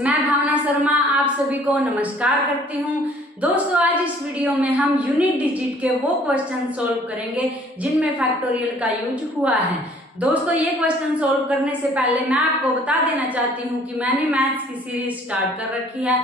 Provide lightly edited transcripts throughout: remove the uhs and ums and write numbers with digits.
मैं भावना शर्मा आप सभी को नमस्कार करती हूँ। दोस्तों, आज इस वीडियो में हम यूनिट डिजिट के वो क्वेश्चन सोल्व करेंगे जिनमें फैक्टोरियल का यूज हुआ है। दोस्तों, ये क्वेश्चन सोल्व करने से पहले मैं आपको बता देना चाहती हूँ कि मैंने मैथ्स की सीरीज स्टार्ट कर रखी है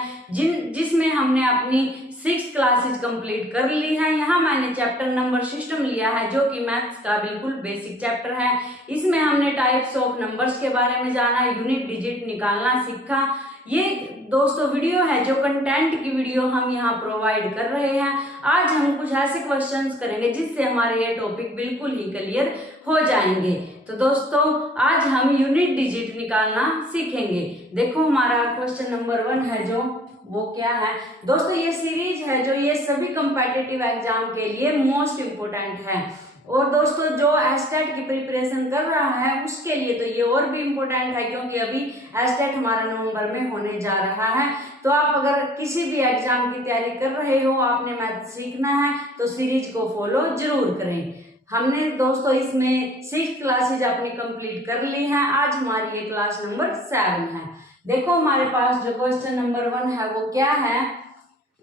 जिसमें हमने अपनी 6 क्लासेस कंप्लीट कर ली है। यहाँ मैंने चैप्टर नंबर सिस्टम लिया है जो कि मैथ्स का बिल्कुल बेसिक चैप्टर है। इसमें हमने टाइप्स ऑफ नंबर्स के बारे में जाना, यूनिट डिजिट निकालना सीखा। ये दोस्तों वीडियो है जो कंटेंट की वीडियो हम यहाँ प्रोवाइड कर रहे हैं। आज हम कुछ ऐसे क्वेश्चंस करेंगे जिससे हमारे ये टॉपिक बिल्कुल ही क्लियर हो जाएंगे। तो दोस्तों, आज हम यूनिट डिजिट निकालना सीखेंगे। देखो, हमारा क्वेश्चन नंबर 1 है जो वो क्या है। दोस्तों, ये सीरीज है जो ये सभी कॉम्पिटिटिव एग्जाम के लिए मोस्ट इम्पोर्टेंट है। और दोस्तों, जो एस्टेट की प्रिपरेशन कर रहा है उसके लिए तो ये और भी इम्पोर्टेंट है, क्योंकि अभी एस्टेट हमारा नवंबर में होने जा रहा है। तो आप अगर किसी भी एग्जाम की तैयारी कर रहे हो, आपने मैथ सीखना है तो सीरीज को फॉलो जरूर करें। हमने दोस्तों इसमें 6 क्लासेज अपनी कंप्लीट कर ली हैं। आज हमारी ये क्लास नंबर 7 है। देखो, हमारे पास जो क्वेश्चन नंबर 1 है वो क्या है।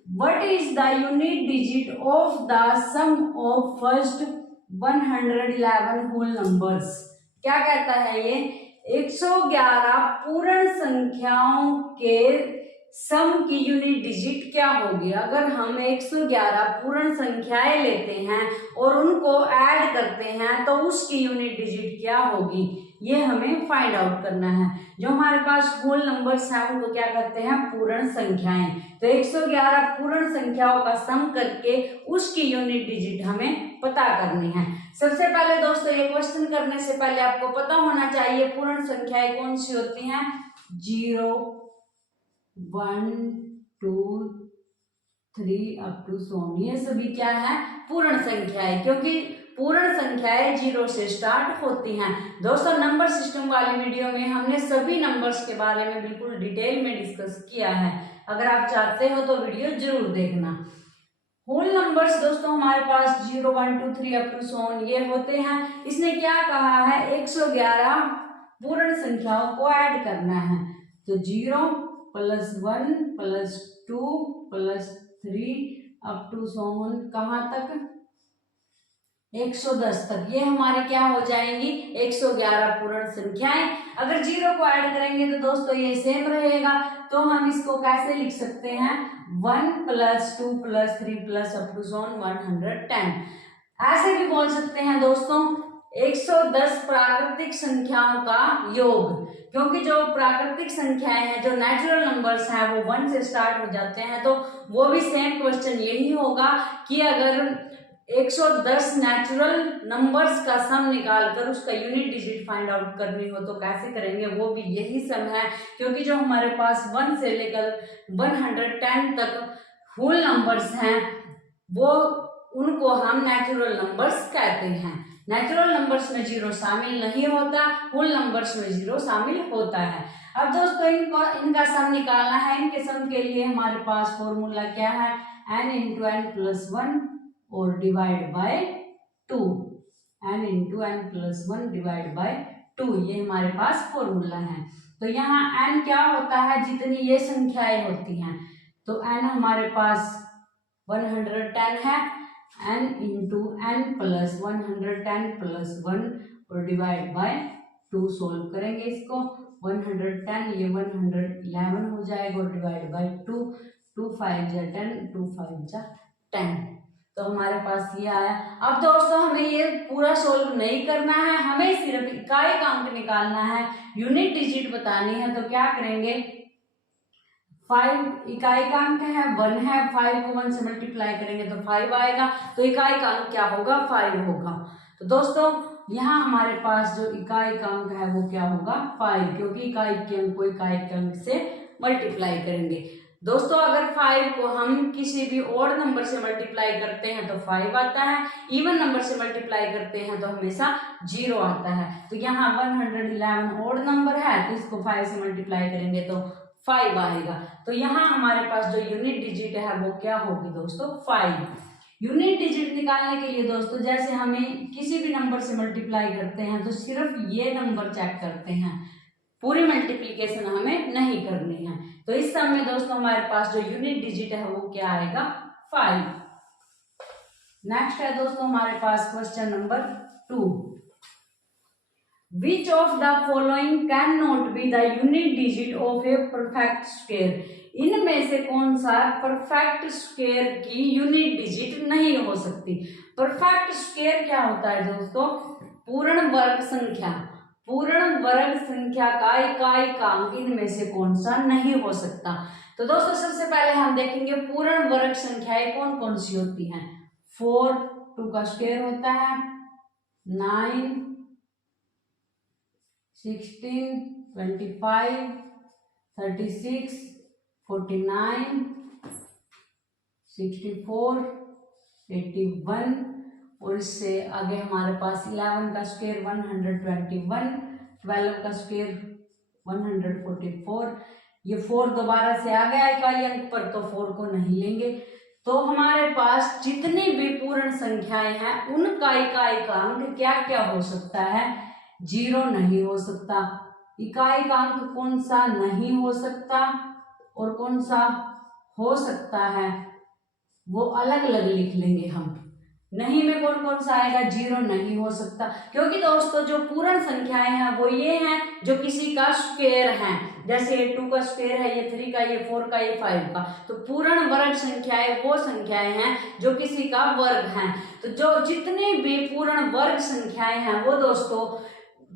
What is the unit digit of the sum of first 111 whole numbers. क्या कहता है ये, 111 पूर्ण संख्याओं के सम की यूनिट डिजिट क्या होगी। अगर हम 111 पूर्ण संख्याएं लेते हैं और उनको ऐड करते हैं तो उसकी यूनिट डिजिट क्या होगी, ये हमें फाइंड आउट करना है। जो हमारे पास होल नंबर्स हैं उनको क्या कहते हैं, पूर्ण संख्याएं। तो 111 पूर्ण संख्याओं का सम करके उसकी यूनिट डिजिट हमें पता करनी है। सबसे पहले दोस्तों, ये क्वेश्चन करने से पहले आपको पता होना चाहिए पूर्ण संख्याएं कौन सी होती हैं। 0, 1, 2, 3 अप टू सो ऑन, ये सभी क्या है, पूर्ण संख्याएं, क्योंकि पूर्ण संख्याएं 0 से स्टार्ट होती हैं। दोस्तों, नंबर सिस्टम वाली वीडियो में हमने सभी नंबर्स के बारे में बिल्कुल डिटेल में डिस्कस किया है। अगर आप चाहते हो तो वीडियो जरूर देखना। होल नंबर्स दोस्तों हमारे पास 0, 1, 2, 3 अप टू सो ऑन ये होते हैं। इसने क्या कहा है, 111 पूर्ण संख्याओं को ऐड करना है। तो 0 + 1 + 2 + 3 अप टू सो ऑन कहाँ तक, 110 तक। ये हमारे क्या हो जाएंगी, 111 पूर्ण संख्याएं। अगर 0 को ऐड करेंगे तो दोस्तों ये सेम रहेगा। तो हम इसको कैसे लिख सकते हैं, 1 + 2 + 3 + अप टू सो ऑन 110। ऐसे भी बोल सकते हैं दोस्तों 110 प्राकृतिक संख्याओं का योग, क्योंकि जो प्राकृतिक संख्याएं हैं, जो नेचुरल नंबर्स हैं, वो 1 से स्टार्ट हो जाते हैं। तो वो भी सेम क्वेश्चन यही होगा कि अगर 110 नेचुरल नंबर्स का सम निकालकर उसका यूनिट डिजिट फाइंड आउट करनी हो तो कैसे करेंगे, वो भी यही सम है। क्योंकि जो हमारे पास 1 से लेकर 110 तक होल नंबर्स हैं वो उनको हम नेचुरल नंबर्स कहते हैं। नेचुरल नंबर्स में 0 शामिल नहीं होता, होल नंबर्स में 0 शामिल होता है। अब दोस्तों इनका सम निकालना है। इनके सम के लिए हमारे पास फॉर्मूला क्या है, n × n + 1 और divide by 2, n × n + 1 divide by 2, ये हमारे पास फॉर्मूला है। तो यहाँ n क्या होता है, जितनी ये संख्याएं होती हैं। तो n हमारे पास 110 है, n × n + 110 + 1 और डिवाइड बाय 2 सोल्व करेंगे इसको। 110 ये 111 हो जाएगा और डिवाइड बाय 2, 2 × 5 = 10, 2 × 5 = 10। तो हमारे पास ये आया। अब दोस्तों हमें ये पूरा सोल्व नहीं करना है, हमें सिर्फ इकाई अंक निकालना है, यूनिट डिजिट बतानी है। तो क्या करेंगे, 5 इकाई का अंक है, 1 है, 5 को 1 से मल्टीप्लाई करेंगे तो 5 आएगा। तो इकाई का अंक क्या होगा, 5 होगा। तो दोस्तों यहाँ हमारे पास जो इकाई का अंक है वो क्या होगा, 5, क्योंकि इकाई के अंक को इकाई के अंक से मल्टीप्लाई करेंगे। दोस्तों अगर 5 को हम किसी भी ऑड नंबर से मल्टीप्लाई करते हैं तो 5 आता है, इवन नंबर से मल्टीप्लाई करते हैं तो हमेशा 0 आता है। तो यहाँ 111 ऑड नंबर है तो इसको 5 से मल्टीप्लाई करेंगे तो 5 आएगा। तो यहाँ हमारे पास जो यूनिट डिजिट है वो क्या होगी दोस्तों, 5। यूनिट डिजिट निकालने के लिए दोस्तों जैसे हमें किसी भी नंबर से मल्टीप्लाई करते हैं तो सिर्फ ये नंबर चेक करते हैं, पूरी मल्टीप्लीकेशन हमें नहीं करनी है। तो इस सम में दोस्तों हमारे पास जो यूनिट डिजिट है वो क्या आएगा, 5। नेक्स्ट है दोस्तों हमारे पास question number 2। Which of the following cannot be the unit digit of a perfect square? इनमें से कौन सा परफेक्ट स्क्वायर की यूनिट डिजिट नहीं हो सकती। परफेक्ट स्क्वायर क्या होता है दोस्तों, पूर्ण वर्ग संख्या। पूर्ण वर्ग संख्या का इकाई इनमें से कौन सा नहीं हो सकता। तो दोस्तों सबसे पहले हम देखेंगे पूर्ण वर्ग संख्याएं कौन कौन सी होती हैं। 4, 2 का स्क्वायर होता है, 9, 16, 25, 36, 49, 64, 81 और इससे आगे हमारे पास 11 का स्क्वायर 121, 12 का स्क्वायर 144। ये 4 दोबारा से आ गया इकाई अंक पर, तो 4 को नहीं लेंगे। तो हमारे पास जितनी भी पूर्ण संख्याएं हैं उनका इकाई का अंक क्या क्या हो सकता है, 0 नहीं हो सकता। इकाई का अंक कौन सा नहीं हो सकता और कौन सा हो सकता है वो अलग अलग लिख लेंगे हम। नहीं में कौन कौन सा आएगा, 0 नहीं हो सकता, क्योंकि दोस्तों जो पूर्ण संख्याएं हैं वो ये हैं जो किसी का स्क्वायर है। जैसे ये 2 का स्क्वायर है, ये 3 का, ये 4 का, ये 5 का। तो पूर्ण वर्ग संख्याएं वो संख्याएं हैं जो किसी का वर्ग हैं। तो जो जितनी भी पूर्ण वर्ग संख्याएं हैं वो दोस्तों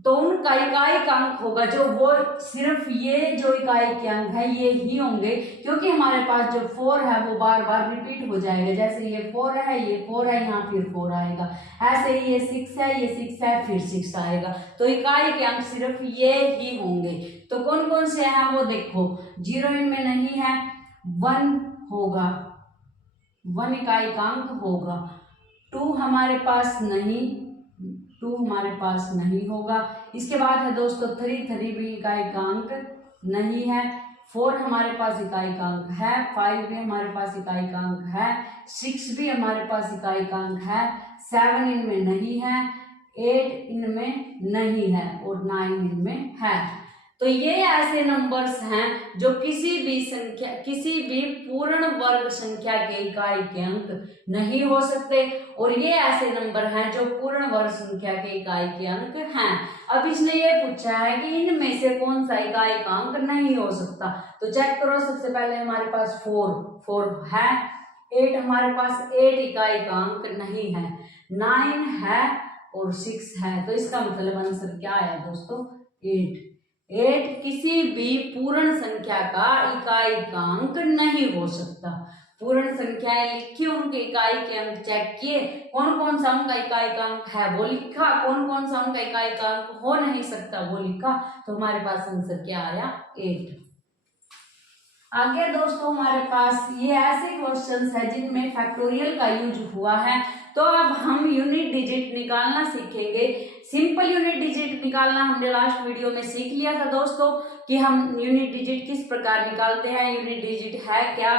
तो उनका इकाई का अंक होगा जो वो सिर्फ ये जो इकाई के अंक है ये ही होंगे, क्योंकि हमारे पास जो 4 है वो बार बार रिपीट हो जाएगा। जैसे ये 4 है, ये 4 है, यहाँ फिर 4 आएगा। ऐसे ही ये 6 है, ये 6 है, फिर 6 आएगा। तो इकाई के अंक सिर्फ ये ही होंगे। तो कौन कौन से हैं वो देखो, 0 इनमें नहीं है, 1 होगा, 1 इकाई का अंक होगा। 2 हमारे पास नहीं, 2 हमारे पास नहीं होगा। इसके बाद है दोस्तों 3 भी इकाई का अंक नहीं है। 4 हमारे पास इकाई का अंक है, 5 भी हमारे पास इकाई का अंक है, 6 भी हमारे पास इकाई का अंक है, 7 इनमें नहीं है, 8 इनमें नहीं है और 9 इनमें है। तो ये ऐसे नंबर्स हैं जो किसी भी पूर्ण वर्ग संख्या के इकाई के अंक नहीं हो सकते, और ये ऐसे नंबर हैं जो पूर्ण वर्ग संख्या के इकाई के अंक हैं। अब इसने ये पूछा है कि इनमें से कौन सा इकाई का अंक नहीं हो सकता। तो चेक करो, सबसे पहले हमारे पास 4 है, 8 हमारे पास 8 इकाई का अंक नहीं है, 9 है और 6 है। तो इसका मतलब आंसर क्या आया दोस्तों, 8 किसी भी पूर्ण संख्या का इकाई का अंक नहीं हो सकता। पूर्ण संख्याएं लिखी, उनके इकाई के अंक चेक किए, कौन कौन सा उनका इकाई का अंक है वो लिखा, कौन कौन सा उनका इकाई का अंक हो नहीं सकता वो लिखा। तो हमारे पास आंसर क्या आया, 8। आगे दोस्तों हमारे पास ये ऐसे क्वेश्चंस है जिनमें फैक्टोरियल का यूज हुआ है। तो अब हम यूनिट डिजिट निकालना सीखेंगे। सिंपल यूनिट डिजिट निकालना हमने लास्ट वीडियो में सीख लिया था दोस्तों कि हम यूनिट डिजिट किस प्रकार निकालते हैं, यूनिट डिजिट है क्या।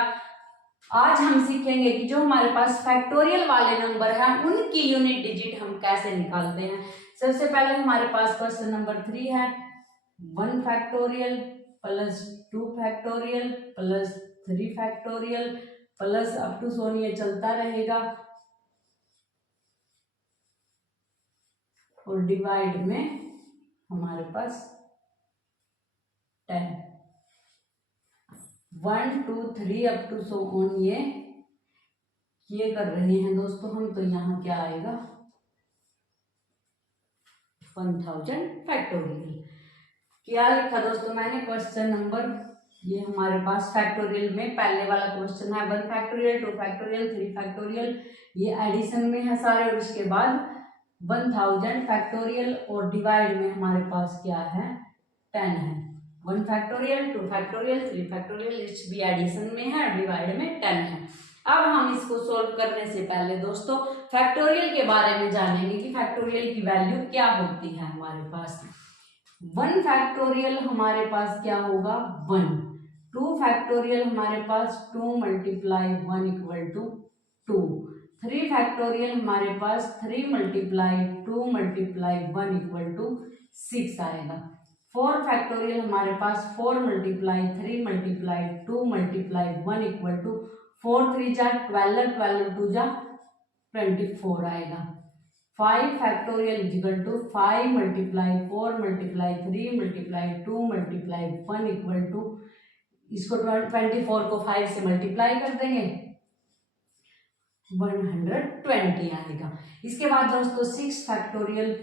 आज हम सीखेंगे कि जो हमारे पास फैक्टोरियल वाले नंबर हैं उनकी यूनिट डिजिट हम कैसे निकालते हैं। सबसे पहले हमारे पास क्वेश्चन नंबर 3 है, 1 factorial plus 2 factorial plus 3 factorial plus up to so on ये चलता रहेगा और डिवाइड में हमारे पास 10, 1 2 3 अप टू सो ऑन ये कर रहे हैं दोस्तों हम। तो यहाँ क्या आएगा, 1000 फैक्टोरियल। क्या लिखा दोस्तों मैंने, क्वेश्चन नंबर, ये हमारे पास फैक्टोरियल में पहले वाला क्वेश्चन है 1 फैक्टोरियल 2 फैक्टोरियल 3 फैक्टोरियल, ये एडिशन में है सारे, और इसके बाद 1000 फैक्टोरियल और डिवाइड में हमारे पास क्या है, 10 है। 1 फैक्टोरियल 2 फैक्टोरियल 3 फैक्टोरियल, इस भी एडिशन में है, डिवाइड में 10 है। अब हम इसको सोल्व करने से पहले दोस्तों फैक्टोरियल के बारे में जानेंगे कि फैक्टोरियल की वैल्यू क्या होती है हमारे पास। 1 फैक्टोरियल हमारे पास क्या होगा, 1। 2 फैक्टोरियल हमारे पास 2 मल्टीप्लाई 1 इक्वल टू 2। 3 फैक्टोरियल हमारे पास 3 मल्टीप्लाई 2 मल्टीप्लाई 1 इक्वल टू 6 आएगा। 4 फैक्टोरियल हमारे पास 4 multiply 3 multiply 2 multiply 1 equal to 4 3 जा 12, 12 2 जा 24 आएगा। 5 factorial equal to 5 multiply 4 multiply 3 multiply 2 multiply 1 equal to, इसको 24 को 5 से मल्टीप्लाई कर देंगे 120 आएगा। इसके बाद दोस्तों 6 factorial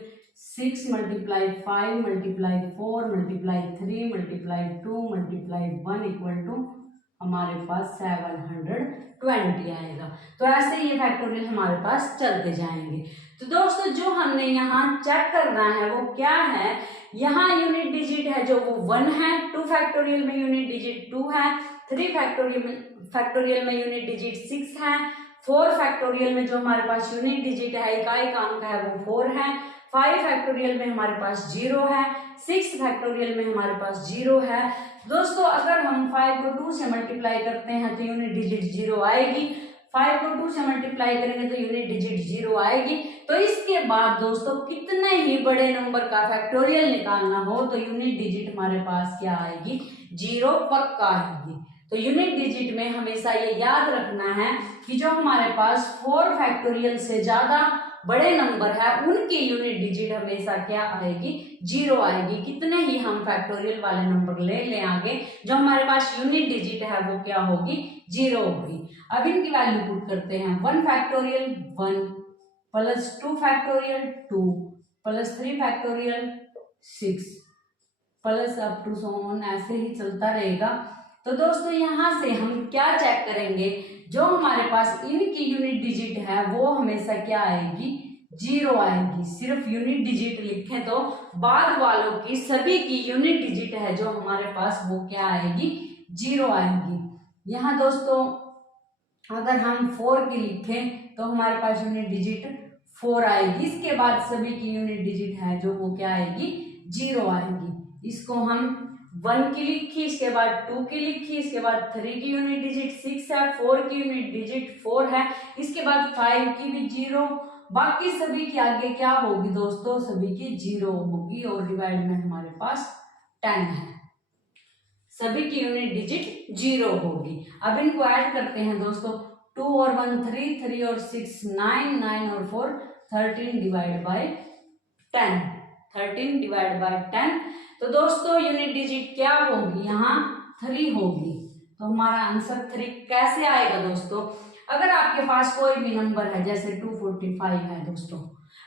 6 multiply 5 multiply 4 multiply 3 multiply 2 multiply 1 equal to हमारे पास 720 आएगा। तो ऐसे ये फैक्टोरियल हमारे पास चलते जाएंगे। तो दोस्तों जो हमने यहाँ चेक करना है वो क्या है, यहाँ यूनिट डिजिट है जो वो 1 है, 2 फैक्टोरियल में यूनिट डिजिट 2 है, 3 फैक्टोरियल में यूनिट डिजिट 6 है, 4 फैक्टोरियल में जो हमारे पास यूनिट डिजिट है इकाई का अंक है वो 4 है, 5 फैक्टोरियल में हमारे पास 0 है, 6 फैक्टोरियल में हमारे पास 0 है। दोस्तों अगर हम 5 को 2 से मल्टीप्लाई करते हैं तो यूनिट डिजिट 0 आएगी, 5 को 2 से मल्टीप्लाई करेंगे तो यूनिट डिजिट 0 आएगी। तो इसके बाद दोस्तों कितने ही बड़े नंबर का फैक्टोरियल निकालना हो तो यूनिट डिजिट हमारे पास क्या आएगी, 0 पक्का आएगी। तो यूनिट डिजिट में हमेशा ये याद रखना है कि जो हमारे पास 4 फैक्टोरियल से ज्यादा बड़े नंबर है उनकी यूनिट डिजिट हमेशा क्या आएगी, 0 आएगी। कितने ही हम फैक्टोरियल वाले नंबर ले लें आगे, जो हमारे पास यूनिट डिजिट है वो क्या होगी, 0 होगी। अब इनकी वैल्यू पुट करते हैं। 1 factorial 1 plus 2 factorial 2 plus 3 factorial 6 plus up to so on, ऐसे ही चलता रहेगा। तो दोस्तों यहाँ से हम क्या चेक करेंगे, जो हमारे पास इनकी यूनिट डिजिट है वो हमेशा क्या आएगी, 0 आएगी। सिर्फ यूनिट डिजिट लिखें तो बाद वालों की सभी की यूनिट डिजिट है जो हमारे पास वो क्या आएगी, 0 आएगी। यहाँ दोस्तों अगर हम 4 की लिखें तो हमारे पास यूनिट डिजिट 4 आएगी। इसके बाद सभी की यूनिट डिजिट है जो वो क्या आएगी, 0 आएगी। इसको हम 1 की लिखी, इसके बाद 2 की लिखी, इसके बाद 3 की यूनिट डिजिट 6 है, 4 की यूनिट डिजिट 4 है, इसके बाद 5 की भी 0, बाकी सभी की आगे क्या होगी दोस्तों, सभी की 0 होगी और डिवाइड में हमारे पास 10 है, सभी की यूनिट डिजिट 0 होगी। अब इनको ऐड करते हैं दोस्तों, 2 और 1 3, 3 और 6 9, 9 और 4 13 डिवाइड बाय 10, 13 डिवाइड बाय 10। तो दोस्तों यूनिट डिजिट क्या होगी, यहाँ 3 होगी। तो हमारा आंसर 3 कैसे आएगा दोस्तों, अगर आपके पास कोई भी नंबर है जैसे 245 है दोस्तों,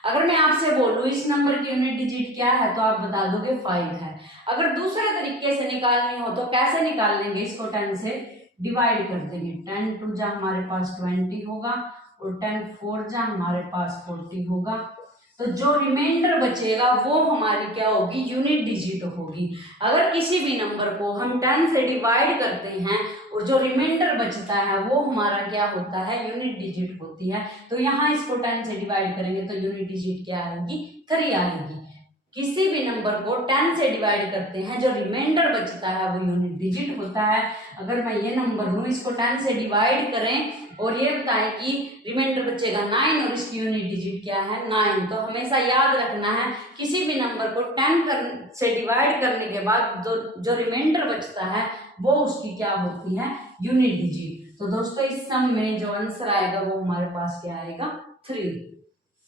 अगर मैं आपसे बोलूं इस नंबर की यूनिट डिजिट क्या है तो आप बता दोगे 5 है। अगर दूसरे तरीके से निकालनी हो तो कैसे निकाल लेंगे, इसको 10 से डिवाइड कर देंगे। 10 2 जा हमारे पास 20 होगा और 10 4 जा हमारे पास 40 होगा। तो जो रिमाइंडर बचेगा वो हमारी क्या होगी, यूनिट डिजिट होगी। अगर किसी भी नंबर को हम 10 से डिवाइड करते हैं और जो रिमाइंडर बचता है वो हमारा क्या होता है, यूनिट डिजिट होती है। तो यहाँ इसको 10 से डिवाइड करेंगे तो यूनिट डिजिट क्या आएगी, 3 आएगी। किसी भी नंबर को 10 से डिवाइड करते हैं, जो रिमाइंडर बचता है वो यूनिट डिजिट होता है। अगर मैं ये नंबर लूँ, इसको 10 से डिवाइड करें और ये बताएं कि रिमाइंडर बचेगा 9 और इसकी यूनिट डिजिट क्या है, 9। तो हमेशा याद रखना है किसी भी नंबर को 10 से डिवाइड करने के बाद जो रिमाइंडर बचता है वो उसकी क्या होती है, यूनिट डिजिट। तो दोस्तों इस सम में जो आंसर आएगा वो हमारे पास क्या आएगा, 3।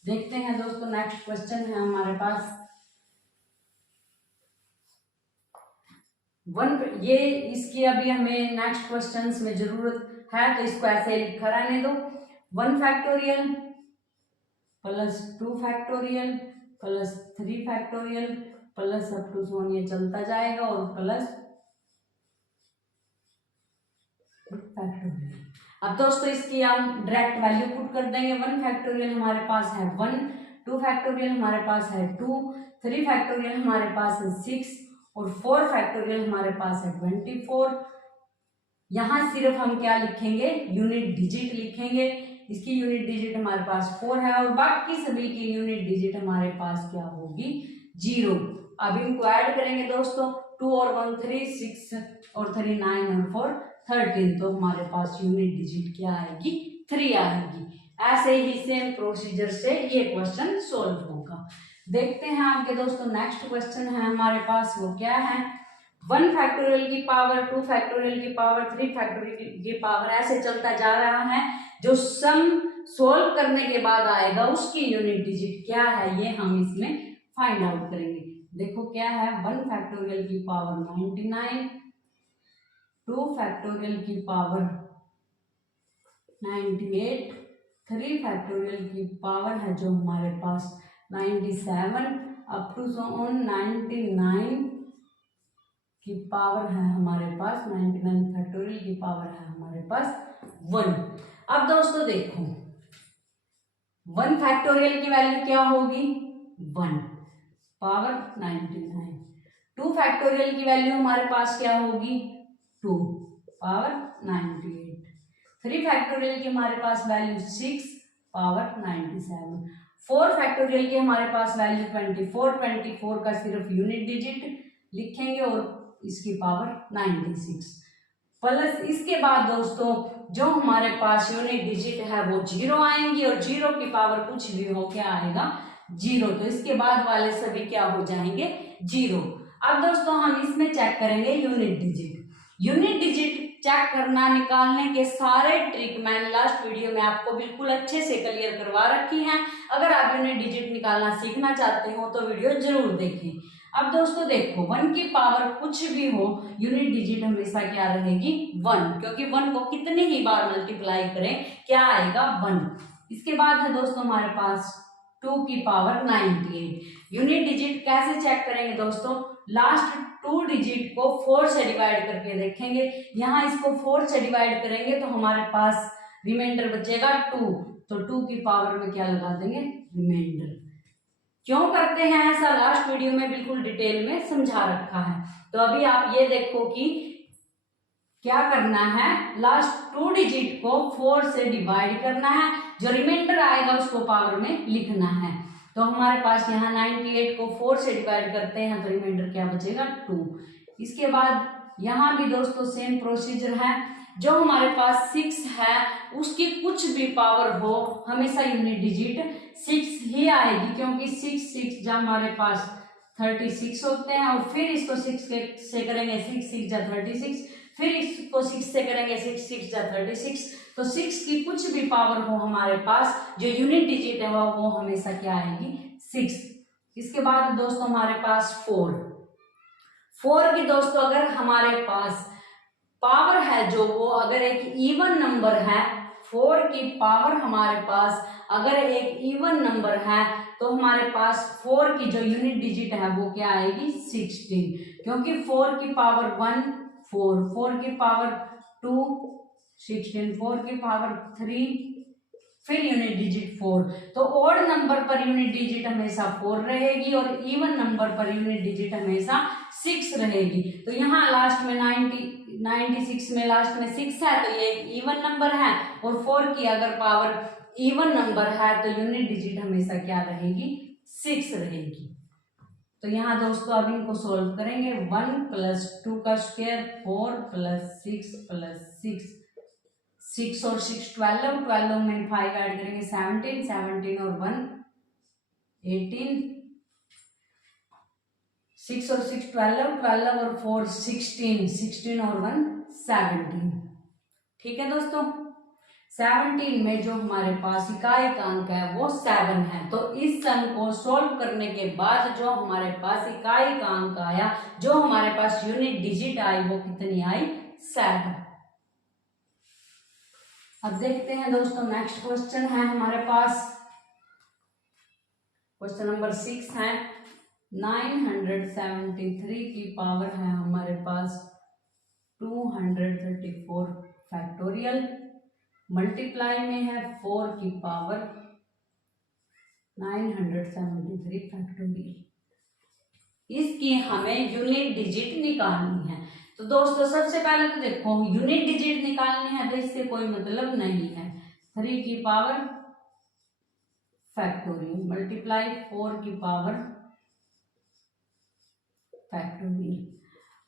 देखते हैं दोस्तों नेक्स्ट क्वेश्चन है हमारे पास 1। ये इसकी अभी हमें नेक्स्ट क्वेश्चंस में जरूरत है तो इसको ऐसे लिखा रहने दो। 1 factorial plus 2 factorial plus 3 factorial plus up to so ये चलता जाएगा और प्लस फैक्टोरियल। अब दोस्तों इसकी हम डायरेक्ट वैल्यू पुट कर देंगे। 1 फैक्टोरियल हमारे पास है 1, 2 फैक्टोरियल हमारे पास है 2, 3 फैक्टोरियल हमारे पास है 6 और 4 फैक्टोरियल हमारे पास है 24। यहाँ सिर्फ हम क्या लिखेंगे, यूनिट डिजिट लिखेंगे। इसकी यूनिट डिजिट हमारे पास 4 है और बाकी सभी की यूनिट डिजिट हमारे पास क्या होगी, 0। अब इनको ऐड करेंगे दोस्तों, 2 और 1 3, 6 और 3 9 और 4 13। तो हमारे पास यूनिट डिजिट क्या आएगी, 3 आएगी। ऐसे ही सेम प्रोसीजर से ये क्वेश्चन सोल्व होगा। देखते हैं आपके दोस्तों नेक्स्ट क्वेश्चन है हमारे पास, वो क्या है। 1 फैक्टोरियल की पावर, 2 फैक्टोरियल की पावर, 3 फैक्टोरियल की पावर, ऐसे चलता जा रहा है। जो सम सोल्व करने के बाद आएगा उसकी यूनिट डिजिट क्या है, ये हम इसमें फाइंड आउट करेंगे। देखो क्या है, 1 फैक्टोरियल की पावर 99, 2 फैक्टोरियल की पावर 98, 3 फैक्टोरियल की पावर है जो हमारे पास 97, अप टू सो ऑन 99 की पावर है हमारे पास, 99 फैक्टोरियल की पावर है हमारे पास 1। अब दोस्तों देखो 1 फैक्टोरियल की वैल्यू क्या होगी, 1 पावर 99। 2 फैक्टोरियल की वैल्यू हमारे पास क्या होगी, 2 पावर 98। 3 फैक्टोरियल की हमारे पास वैल्यू 6 पावर 97। 4 फैक्टोरियल की हमारे पास वैल्यू 24, 24 का सिर्फ यूनिट डिजिट लिखेंगे और इसकी पावर 96 प्लस इसके बाद दोस्तों जो हमारे पास यूनिट डिजिट है वो 0 आएंगी और 0 की पावर कुछ भी हो क्या आएगा, 0। तो इसके बाद वाले सभी क्या हो जाएंगे, 0। अब दोस्तों हम इसमें चेक करेंगे unit digit. Unit digit check करना, निकालने के सारे ट्रिक मैंने लास्ट वीडियो में आपको बिल्कुल अच्छे से क्लियर करवा रखी हैं। अगर आप यूनिट डिजिट निकालना सीखना चाहते हो तो वीडियो जरूर देखें। अब दोस्तों देखो 1 की पावर कुछ भी हो, यूनिट डिजिट हमेशा क्या रहेगी, 1, क्योंकि 1 को कितनी ही बार मल्टीप्लाई करें क्या आएगा, 1। इसके बाद है दोस्तों हमारे पास 2 की पावर 98। यूनिट डिजिट कैसे चेक करेंगे दोस्तों, लास्ट 2 डिजिट को 4 से डिवाइड करके देखेंगे। यहाँ इसको 4 से डिवाइड करेंगे तो हमारे पास रिमाइंडर बचेगा 2, तो 2 की पावर में क्या लगा देंगे, रिमाइंडर। क्यों करते हैं ऐसा, लास्ट वीडियो में बिल्कुल डिटेल में समझा रखा है। तो अभी आप ये देखो कि क्या करना है, लास्ट 2 डिजिट को 4 से डिवाइड करना है, जो रिमाइंडर आएगा उसको पावर में लिखना है। तो हमारे पास यहाँ 98 को 4 से डिवाइड करते हैं तो रिमाइंडर क्या बचेगा, 2। इसके बाद यहाँ भी दोस्तों सेम प्रोसीजर है, जो हमारे पास 6 है उसकी कुछ भी पावर हो हमेशा यूनिट डिजिट 6 ही आएगी, क्योंकि 6 जब हमारे पास 36 होते हैं और फिर इसको 6 से करेंगे 6 जा 36, फिर इसको 6 से करेंगे 6 जा 36, तो 6 की कुछ भी पावर हो हमारे पास जो यूनिट डिजिट है वो हमेशा क्या आएगी, 6। इसके बाद दोस्तों हमारे पास 4 की दोस्तों अगर हमारे पास पावर है जो वो अगर एक इवन नंबर है, 4 की पावर हमारे पास अगर एक इवन नंबर है तो हमारे पास 4 की जो यूनिट डिजिट है वो क्या आएगी, 16, क्योंकि 4 की पावर 1 4, 4 की पावर 2 16, 4 की पावर 3, फिर यूनिट डिजिट 4। तो odd number per unit digit हमेशा 4 रहेगी और even number per unit digit हमेशा 6 रहेगी। तो यहाँ लास्ट में 96 में लास्ट में 6 है तो ये एक इवन नंबर है, और 4 की अगर पावर इवन नंबर है तो यूनिट डिजिट हमेशा क्या रहेगी, 6 रहेगी। तो यहाँ दोस्तों अब इनको सोल्व करेंगे, 1 + 2 का स्क्वायर 4 + 6 + 6, 6 और 6 12, 12 में 5 ऐड करेंगे 17, 17 और 1 18, 6 और 6 12, 12 और 4 16, 16 और 1 17। ठीक है दोस्तों, 17 में जो हमारे पास इकाई का अंक है वो 7 है। तो इस सम को सॉल्व करने के बाद जो हमारे पास इकाई का अंक आया, जो हमारे पास यूनिट डिजिट आई वो कितनी आई, 7। अब देखते हैं दोस्तों नेक्स्ट क्वेश्चन है हमारे पास, क्वेश्चन नंबर 6 है। 973 की पावर है हमारे पास 234 फैक्टोरियल, मल्टीप्लाई में है 4 की पावर 973 फैक्टोरियल। इसकी हमें यूनिट डिजिट निकालनी है। तो दोस्तों सबसे पहले तो देखो यूनिट डिजिट निकालनी है तो इससे कोई मतलब नहीं है, 3 की पावर फैक्टोरियल मल्टीप्लाई 4 की पावर फैक्टोरियल।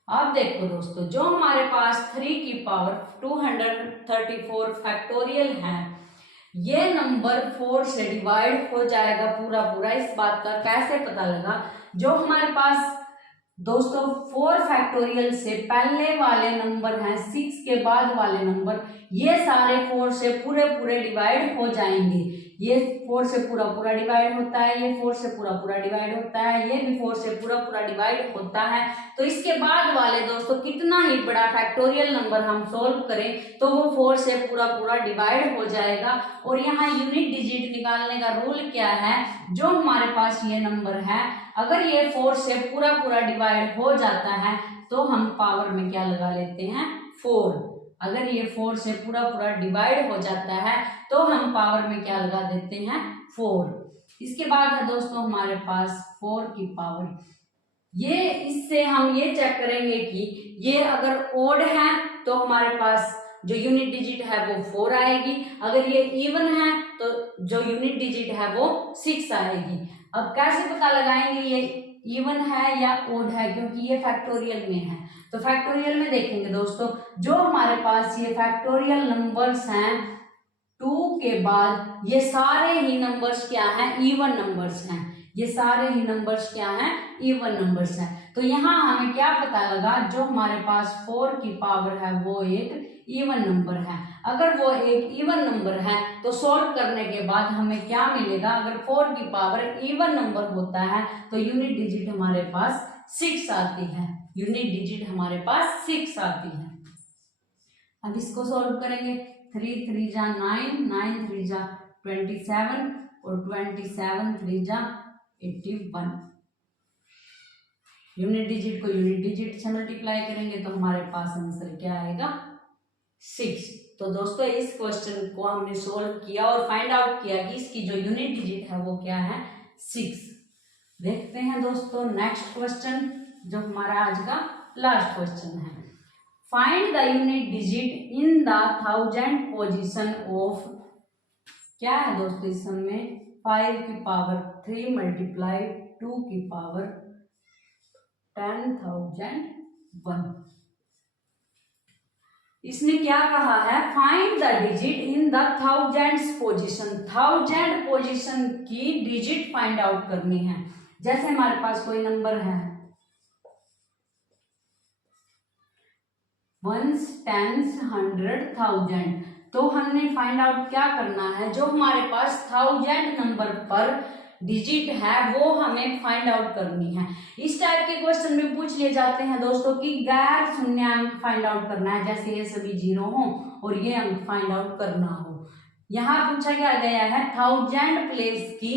अब देखो दोस्तों जो हमारे पास 3 की पावर 234 फैक्टोरियल है, ये नंबर 4 से डिवाइड हो जाएगा पूरा पूरा। इस बात का कैसे पता लगा? जो हमारे पास दोस्तों 4 फैक्टोरियल से पहले वाले नंबर हैं, 6 के बाद वाले नंबर, ये सारे 4 से पूरे पूरे डिवाइड हो जाएंगे। ये 4 से पूरा पूरा डिवाइड होता है, ये 4 से पूरा पूरा डिवाइड होता है, ये भी 4 से पूरा पूरा डिवाइड होता है। तो इसके बाद वाले दोस्तों कितना ही बड़ा फैक्टोरियल नंबर हम सोल्व करें तो वो 4 से पूरा पूरा डिवाइड हो जाएगा। और यहाँ यूनिट डिजिट निकालने का रूल क्या है? जो हमारे पास ये नंबर है, अगर ये 4 से पूरा पूरा डिवाइड हो जाता है तो हम पावर में क्या लगा लेते हैं? 4। अगर ये 4 से पूरा पूरा डिवाइड हो जाता है तो हम पावर में क्या लगा देते हैं? 4। इसके बाद है दोस्तों हमारे पास 4 की पावर। ये इससे हम ये चेक करेंगे कि ये अगर ओड है तो हमारे पास जो यूनिट डिजिट है वो 4 आएगी, अगर ये इवन है तो जो यूनिट डिजिट है वो 6 आएगी। अब कैसे पता लगाएंगे ये इवन है या ओड है, क्योंकि ये फैक्टोरियल में है। तो फैक्टोरियल में देखेंगे दोस्तों, जो हमारे पास ये फैक्टोरियल नंबर्स हैं 2 के बाद, ये सारे ही नंबर्स क्या हैं? इवन नंबर्स हैं। ये सारे ही नंबर्स क्या हैं? इवन नंबर्स हैं। तो यहाँ हमें क्या पता लगा? जो हमारे पास 4 की पावर है वो एक इवन नंबर है। अगर वो एक इवन नंबर है तो सॉल्व करने के बाद हमें क्या मिलेगा? अगर 4 की पावर इवन नंबर होता है तो यूनिट डिजिट हमारे पास 6 आती है। यूनिट डिजिट हमारे पास 6 आती है। अब इसको सॉल्व करेंगे। 3 3 जा 9, 9 3 जा 27 और 27 3 जा 81। यूनिट डिजिट को यूनिट डिजिट से मल्टीप्लाई करेंगे तो हमारे पास आंसर क्या आएगा? 6। तो दोस्तों इस क्वेश्चन को हमने सोल्व किया और फाइंड आउट किया कि इसकी जो यूनिट डिजिट है वो क्या है? 6। देखते हैं दोस्तों नेक्स्ट क्वेश्चन, जो हमारा आज का लास्ट क्वेश्चन है। Find the unit digit in the 1000 position of, क्या है दोस्तों इस सम में? 5 की पावर 3 मल्टीप्लाई 2 की पावर 10,001। इसने क्या कहा है? Find the digit in the 1000 position. 1000 position की डिजिट फाइंड आउट करनी है। जैसे हमारे पास कोई नंबर है 1s 10s 100 1000, तो हमने फाइंड आउट क्या करना है? जो हमारे पास 1000 नंबर पर डिजिट है वो हमें फाइंड आउट करनी है। इस टाइप के क्वेश्चन में पूछ लिए जाते हैं दोस्तों कि गैर शून्य अंक फाइंड आउट करना है, जैसे ये सभी 0 हो और ये अंक फाइंड आउट करना हो। यहाँ पूछा क्या गया है? 1000 प्लेस की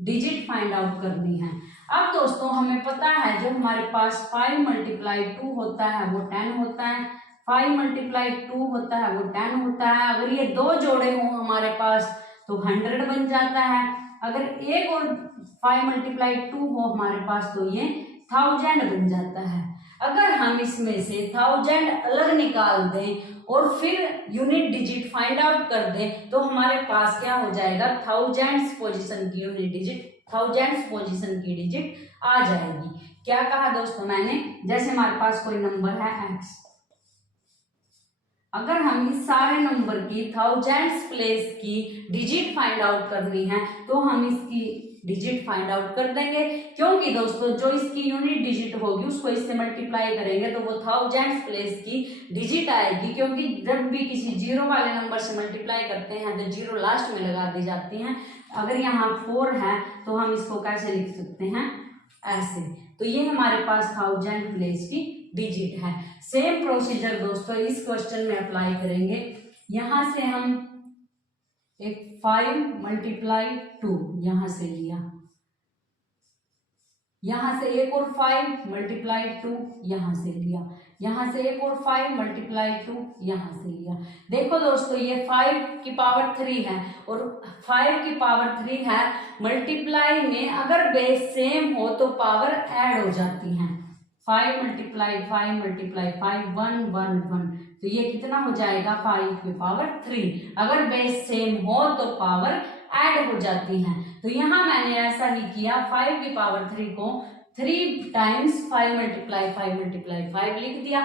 डिजिट फाइंड आउट करनी है। अब दोस्तों हमें पता है जो हमारे पास 5 मल्टीप्लाई 2 होता है वो 10 होता है, 5 मल्टीप्लाई 2 होता है वो 10 होता है। अगर ये 2 जोड़े हों हमारे पास तो 100 बन जाता है। अगर एक और 5 मल्टीप्लाई 2 हो हमारे पास तो ये 1000 बन जाता है। अगर हम इसमें से 1000 अलग निकाल दें और फिर यूनिट डिजिट फाइंड आउट कर दें तो हमारे पास क्या हो जाएगा? 1000 पोजीशन की यूनिट डिजिट, 1000 पोजीशन की डिजिट आ जाएगी। क्या कहा दोस्तों मैंने? जैसे हमारे पास कोई नंबर है x, अगर हम इस सारे नंबर की 1000 प्लेस की डिजिट फाइंड आउट करनी है तो हम इसकी डिजिट फाइंड आउट कर देंगे, क्योंकि दोस्तों जो इसकी यूनिट डिजिट होगी उसको इससे मल्टीप्लाई करेंगे तो वो 1000 प्लेस की डिजिट आएगी। क्योंकि जब भी किसी 0 वाले नंबर से मल्टीप्लाई करते हैं तो 0 लास्ट में लगा दी जाती हैं। अगर यहाँ 4 है तो हम इसको कैसे लिख सकते हैं? ऐसे। तो ये हमारे पास 1000 प्लेस की डिजिट है। सेम प्रोसीजर दोस्तों इस क्वेश्चन में अप्लाई करेंगे। यहां से हम एक 5 मल्टीप्लाई 2 यहां से लिया, यहां से एक और 5 मल्टीप्लाई 2 यहां से लिया, यहां से एक और 5 मल्टीप्लाई 2 यहां से लिया। देखो दोस्तों ये 5 की पावर 3 है और 5 की पावर 3 है। मल्टीप्लाई में अगर बेस सेम हो तो पावर ऐड हो जाती है। 5 मल्टीप्लाई 5 मल्टीप्लाई 5 1 1 1, तो ये कितना हो जाएगा? 5 की पावर 3। अगर बेस सेम हो तो पावर ऐड हो जाती है। तो यहाँ मैंने ऐसा ही किया, 5 की पावर 3 को 3 टाइम्स 5 मल्टीप्लाई 5 मल्टीप्लाई 5 लिख दिया।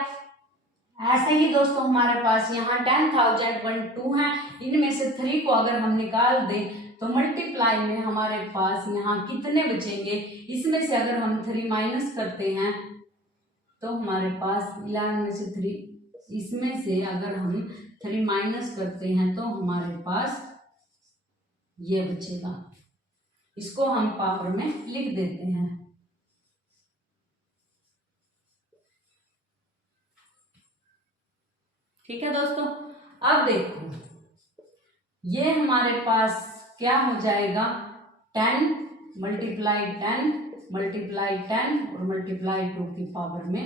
ऐसे ही दोस्तों हमारे पास यहाँ 10,000 है। इनमें से 3 को अगर हम निकाल दें तो मल्टीप्लाई में हमारे पास यहाँ कितने बचेंगे। इसमें से अगर हम 3 माइनस करते हैं तो हमारे पास 11 में से 3, इसमें से अगर हम 3 माइनस करते हैं तो हमारे पास ये बचेगा। इसको हम पावर में लिख देते हैं। ठीक है दोस्तों, अब देखो ये हमारे पास क्या हो जाएगा, 10 मल्टीप्लाई 10 मल्टीप्लाई 10 और मल्टीप्लाई 2 की पावर में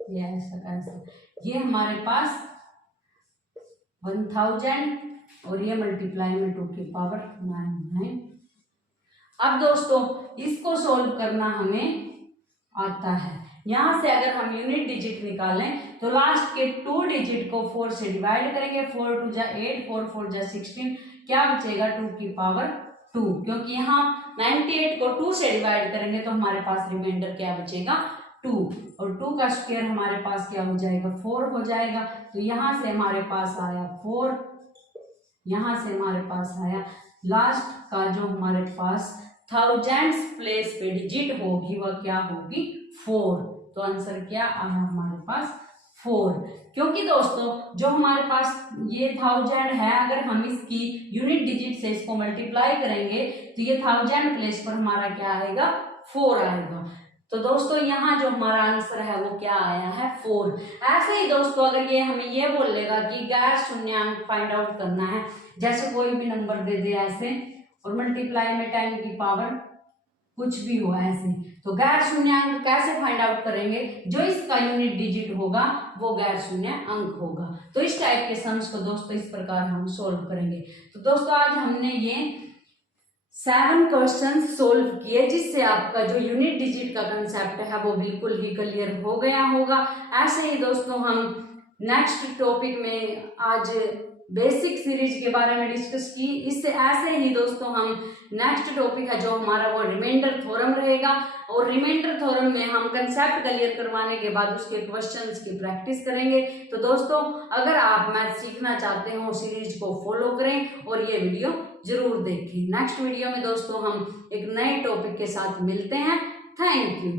ये ऐसा ये हमारे पास 1000 और ये मल्टीप्लाई में 2 की पावर 9 है। अब दोस्तों इसको सोल्व करना हमें आता है। यहाँ से अगर हम यूनिट डिजिट निकालें तो लास्ट के 2 डिजिट को 4 से डिवाइड करेंगे। 4 2 जा 8, 4 4 जा 16, क्या बचेगा 2 की पावर 2, क्योंकि यहाँ 98 को 2 से डिवाइड करेंगे तो हमारे पास रिमाइंडर क्या बचेगा 2, और 2 का स्क्वायर हमारे पास क्या हो जाएगा 4 हो जाएगा। तो यहाँ से हमारे पास आया 4, यहाँ से हमारे पास आया लास्ट का जो हमारे पास थाउजेंड्स प्लेस पे डिजिट होगी वह क्या होगी 4। तो आंसर क्या आया हमारे पास 4, क्योंकि दोस्तों जो हमारे पास ये 1000 है, अगर हम इसकी यूनिट डिजिट से इसको मल्टीप्लाई करेंगे तो ये 1000 प्लेस पर हमारा क्या आएगा 4 आएगा। तो दोस्तों यहाँ जो हमारा आंसर है वो क्या आया है 4। ऐसे ही दोस्तों अगर ये हमें ये बोलेगा कि गैर शून्यांक फाइंड आउट करना है, जैसे कोई भी नंबर दे दे ऐसे और मल्टीप्लाई में 10 की पावर कुछ भी हो ऐसे, तो गैर शून्यांक कैसे फाइंड आउट करेंगे, जो इसका यूनिट डिजिट होगा वो गैर शून्य अंक होगा। तो इस टाइप के सम्स को दोस्तों इस प्रकार हम सोल्व करेंगे। तो दोस्तों आज हमने ये 7 क्वेश्चन सोल्व किए, जिससे आपका जो यूनिट डिजिट का कंसेप्ट है वो बिल्कुल ही क्लियर हो गया होगा। ऐसे ही दोस्तों हम नेक्स्ट टॉपिक में आज बेसिक सीरीज के बारे में डिस्कस की। इससे ऐसे ही दोस्तों हम नेक्स्ट टॉपिक है जो हमारा वो रिमाइंडर थ्योरम रहेगा, और रिमाइंडर थ्योरम में हम कंसेप्ट क्लियर करवाने के बाद उसके क्वेश्चंस की प्रैक्टिस करेंगे। तो दोस्तों अगर आप मैथ सीखना चाहते हो सीरीज को फॉलो करें और ये वीडियो जरूर देखें। नेक्स्ट वीडियो में दोस्तों हम एक नए टॉपिक के साथ मिलते हैं। Thank you.